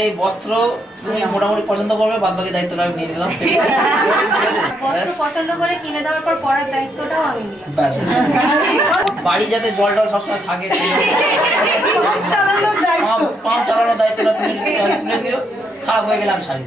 শাড়ি বস্ত্র তুমি মোটামুটি পছন্দ করবে, বাদ বাকি দায়িত্বটা আমি নিয়ে নিলাম। বস্ত্র পছন্দ করে কিনে দেওয়ার পর পরার দায়িত্বটাও আমি নিলাম। বাড়ি যাতে জল টল সবসময় থাকে, পাঁচ চালানোর দায়িত্বটা তুমি তুলে দিও। খারাপ হয়ে গেলাম শাড়ি।